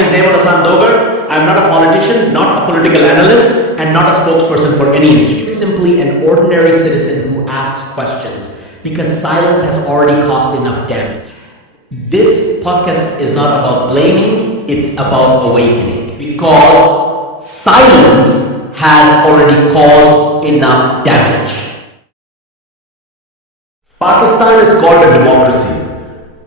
name is Naeem Ul Hassan Dogar. I'm not a politician, not a political analyst, and not a spokesperson for any institute. Simply an ordinary citizen who asks questions because silence has already caused enough damage. This podcast is not about blaming, it's about awakening. Because silence has already caused enough damage. Pakistan is called a democracy,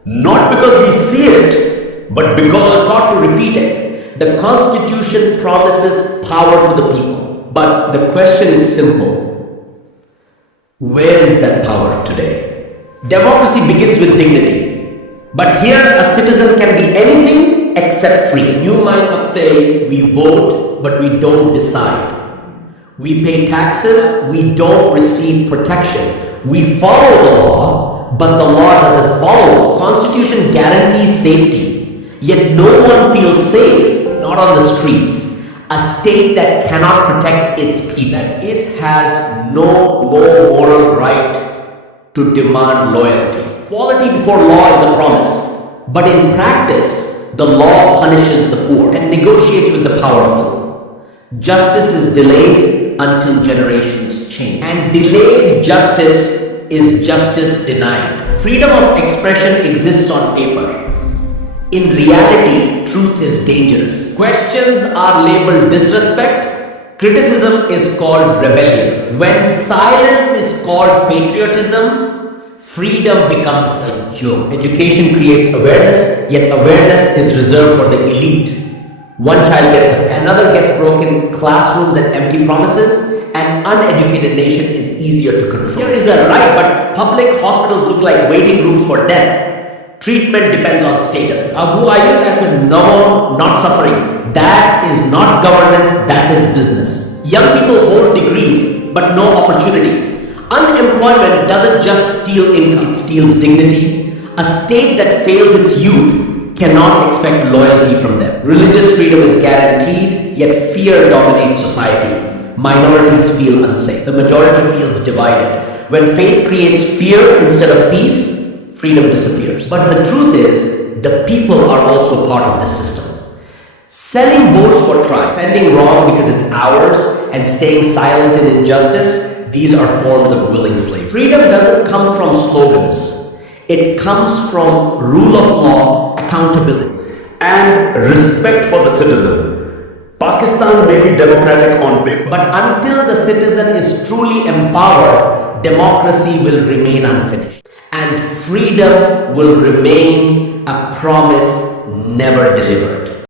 not because we see it, but because, not to repeat it, the Constitution promises power to the people. But the question is simple. Where is that power today? Democracy begins with dignity. But here a citizen can be anything except free. We vote, but we don't decide. We pay taxes, we don't receive protection. We follow the law, but the law doesn't follow us. Constitution guarantees safety, yet no one feels safe. Not on the streets. A state that cannot protect its people has no moral right to demand loyalty. Equality before law is a promise, but in practice, the law punishes the poor and negotiates with the powerful. Justice is delayed until generations change. And delayed justice is justice denied. Freedom of expression exists on paper. In reality, truth is dangerous. Questions are labeled disrespect. Criticism is called rebellion. When silence is called patriotism, freedom becomes a joke. Education creates awareness, yet awareness is reserved for the elite. One child gets up, another gets broken classrooms and empty promises. An uneducated nation is easier to control. There is a right, but public hospitals look like waiting rooms for death. Treatment depends on status. Who are you? That's a no, not suffering. That is not governance, that is business. Young people hold degrees, but no opportunities. Unemployment doesn't just steal income. It steals dignity. A state that fails its youth cannot expect loyalty from them. Religious freedom is guaranteed, yet fear dominates society. Minorities feel unsafe. The majority feels divided. When faith creates fear instead of peace, freedom disappears. But the truth is, the people are also part of this system. Selling votes for tribe, defending wrong because it's ours, and staying silent in injustice, these are forms of willing slavery. Freedom doesn't come from slogans. It comes from rule of law, accountability, and respect for the citizen. Pakistan may be democratic on paper, but until the citizen is truly empowered, democracy will remain unfinished. And freedom will remain a promise never delivered.